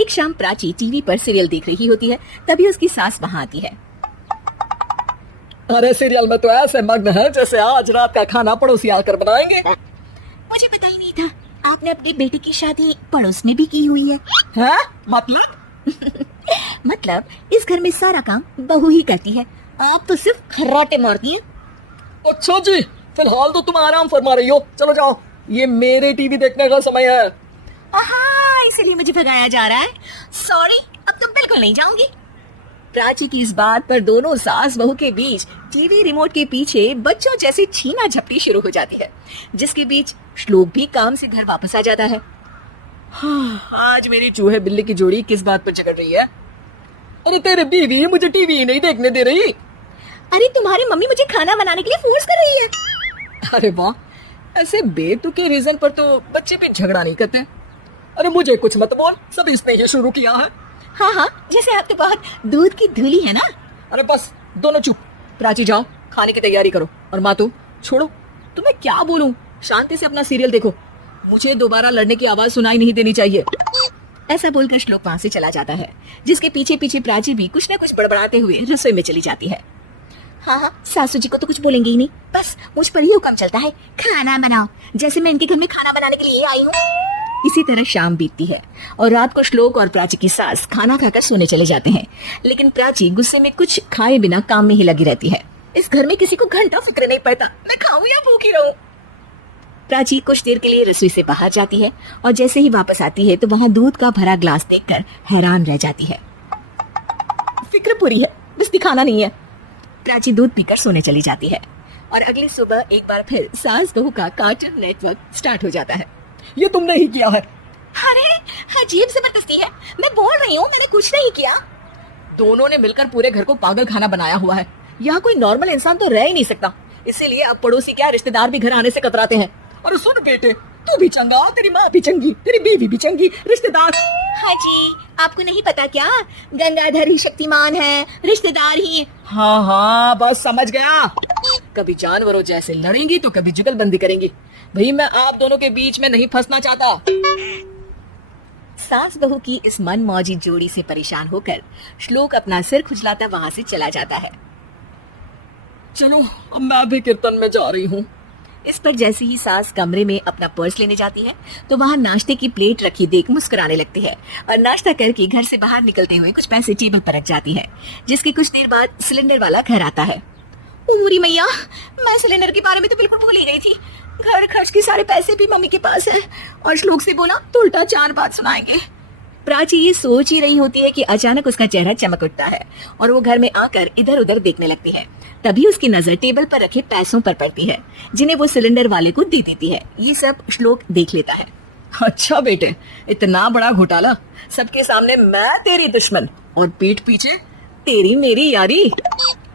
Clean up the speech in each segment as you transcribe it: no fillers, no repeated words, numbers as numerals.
एक शाम प्राची टीवी पर सीरियल देख रही होती है, तभी उसकी सास वहाँ आती है। अरे सीरियल में तो ऐसे मग्न है जैसे आज रात का खाना पड़ोसी आकर बनाएंगे। मुझे पता ही नहीं था आपने अपनी बेटी की शादी पड़ोस में भी की हुई है। हैं? मतलब? मतलब इस घर में सारा काम बहू ही करती है, आप तो सिर्फ खर्राटे मारती हैं। अच्छा जी, फिलहाल तो तुम आराम फरमा रही हो, चलो जाओ, ये मेरे टीवी देखने का समय है। हाँ, इसलिए मुझे भगाया जा रहा है। सॉरी, अब तो बिल्कुल नहीं जाऊंगी। प्राची की इस बात पर दोनों सास बहू के बीच टीवी रिमोट के पीछे बच्चों जैसी छीना झपटी शुरू हो जाती है, जिसके बीच श्लोक भी काम से घर वापस आ जाता है। हाँ, आज मेरी चूहे बिल्ली की जोड़ी किस बात पर झगड़ रही है? अरे तेरे बीवी मुझे टीवी ही नहीं देखने दे रही। अरे तुम्हारी मम्मी मुझे खाना बनाने के लिए फोर्स कर रही है। अरे वाह, ऐसे बेतुके रीजन पर तो बच्चे भी झगड़ा नहीं करते। अरे मुझे कुछ मत बोल, सब इसने ही शुरू किया है। हाँ हाँ, जैसे आप तो बहुत दूध की धूली है ना। अरे बस दोनों चुप, प्राची जाओ खाने की तैयारी करो, और माँ तुम छोड़ो, तुम्हें क्या बोलूं, शांति से अपना सीरियल देखो, मुझे दोबारा लड़ने की आवाज सुनाई नहीं देनी चाहिए। ऐसा बोलकर श्लोक वहां से चला जाता है, जिसके पीछे पीछे प्राची भी कुछ न कुछ बड़बड़ाते हुए रसोई में चली जाती है। हाँ, सासू जी को तो कुछ बोलेंगे ही नहीं, बस मुझ पर ही हुक्म चलता है, खाना बनाओ, जैसे मैं इनके घर में खाना बनाने के लिए आई हूँ। इसी तरह शाम बीतती है और रात को श्लोक और प्राची की सास खाना खाकर सोने चले जाते हैं, लेकिन प्राची गुस्से में कुछ खाए बिना काम में ही लगी रहती है। इस घर में किसी को घंटा फिक्र नहीं पड़ता, मैं खाऊं या भूखी रहूं। प्राची कुछ देर के लिए रसोई से बाहर जाती है और जैसे ही वापस आती है तो वहाँ दूध का भरा ग्लास देखकर हैरान रह जाती है। फिक्र पूरी है, बस दिखाना नहीं है। प्राची दूध पीकर सोने चली जाती है और अगली सुबह एक बार फिर सास बहू का कार्टून नेटवर्क स्टार्ट हो जाता है। ये तुमने ही किया है। अरे अजीब जबरदस्ती है, मैं बोल रही हूँ मैंने कुछ नहीं किया। दोनों ने मिलकर पूरे घर को पागल खाना बनाया हुआ है, यहाँ कोई नॉर्मल इंसान तो रह ही नहीं सकता, इसीलिए अब पड़ोसी क्या रिश्तेदार भी घर आने से कतराते हैं। अरे सुन बेटे, तू भी चंगा, तेरी माँ भी चंगी, तेरी बीवी भी चंगी, रिश्तेदार। हाँ जी, आपको नहीं पता क्या, गंगाधर ही शक्तिमान है, रिश्तेदार ही। हाँ हाँ, बस समझ गया। कभी जानवरों जैसे लड़ेंगी तो कभी जुगलबंदी करेंगी। भाई मैं आप दोनों के बीच में नहीं फंसना चाहता। सास बहू की इस मनमौजी जोड़ी से परेशान होकर श्लोक अपना सिर खुजलाता वहां से चला जाता है। चलो अब मैं भी कीर्तन में जा रही हूँ। इस पर जैसे ही सास कमरे में अपना पर्स लेने जाती है तो वहाँ नाश्ते की प्लेट रखी देख मुस्कुराने लगती है और नाश्ता करके घर से बाहर निकलते हुए कुछ पैसे टेबल पर रख जाती है, जिसके कुछ देर बाद सिलेंडर वाला घर आता है। पूरी मैया, मैं सिलेंडर के बारे में तो बिल्कुल भूल ही गई थी। घर खर्च के सारे पैसे भी मम्मी के पास है और श्लोक से बोला तो उल्टा 4 बात सुनाएंगे। प्राची ये सोच ही रही होती है कि अचानक उसका चेहरा चमक उठता है और वो घर में आकर इधर उधर देखने लगती है। तभी उसकी नजर टेबल पर रखे पैसों पर पड़ती है, जिन्हें वो सिलेंडर वाले को दे देती है। ये सब श्लोक देख लेता है। अच्छा बेटे, इतना बड़ा घोटाला, सबके सामने मैं तेरी दुश्मन और पीठ पीछे तेरी मेरी यारी।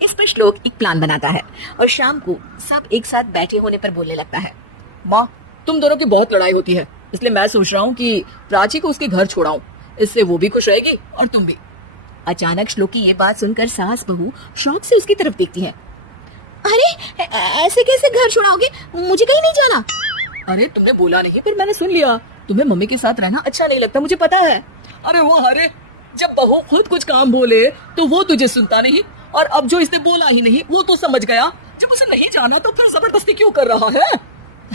इस पर श्लोक एक प्लान बनाता है और शाम को सब एक साथ बैठे होने पर बोलने लगता है। माँ, तुम दोनों की बहुत लड़ाई होती है, इसलिए मैं सोच रहा हूँ कि प्राची को उसके घर छोड़ाऊं, इससे वो भी खुश रहेगी और तुम भी। अचानक श्लोक की ये बात सुनकर सास बहू शौक से उसकी तरफ देखती है। अरे ऐसे कैसे घर छोड़ाओगे, मुझे कहीं नहीं जाना। अरे तुमने बोला नहीं, फिर मैंने सुन लिया। तुम्हें मम्मी के साथ रहना अच्छा नहीं लगता, मुझे पता है। अरे वो अरे, जब बहू खुद कुछ काम बोले तो वो तुझे सुनता नहीं, और अब जो इसने बोला ही नहीं वो तो समझ गया। जब उसे नहीं जाना तो फिर जबरदस्ती क्यों कर रहा है?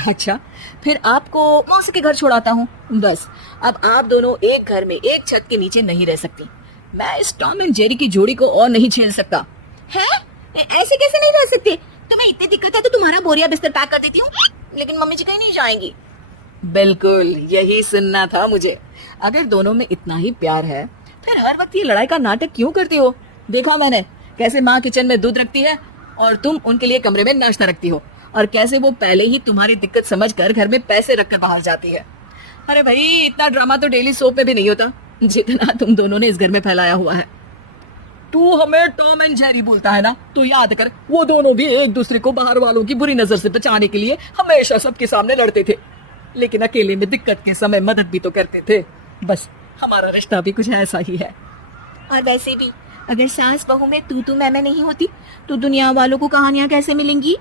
अच्छा, फिर आपको मौसी के घर छोड़ाता हूँ। बस अब आप दोनों एक घर में एक छत के नीचे नहीं रह सकती। मैं इस टॉम एंड जेरी की जोड़ी को और नहीं झेल सकता। है? ऐसे कैसे नहीं रह सकते? तुम्हें इतनी दिक्कत है तो तुम्हारा बोरिया बिस्तर पैक कर देती हूँ, लेकिन मम्मी जी कहीं नहीं जाएंगी। बिल्कुल यही सुनना था मुझे। अगर दोनों में इतना ही प्यार है फिर हर वक्त ये लड़ाई का नाटक क्यों करती हो? देखा मैंने कैसे माँ किचन में दूध रखती है और तुम उनके लिए कमरे में नाश्ता रखती हो, और कैसे वो पहले ही तुम्हारी दिक्कत समझकर घर में पैसे रखकर बाहर जाती है। अरे भाई, इतना ड्रामा तो डेली सोप में भी नहीं होता जितना तुम दोनों ने इस घर में फैलाया हुआ है। तू हमें टॉम एंड जेरी बोलता है ना, तो याद कर वो दोनों भी एक दूसरे को बाहर वालों की बुरी नजर से बचाने के लिए हमेशा सबके सामने लड़ते थे, लेकिन अकेले में दिक्कत के समय मदद भी तो करते थे। बस हमारा रिश्ता भी कुछ ऐसा ही है। और वैसे भी अगर सास बहू में तू मैं नहीं होती तो दुनिया वालों को कहानियां कैसे मिलेंगी?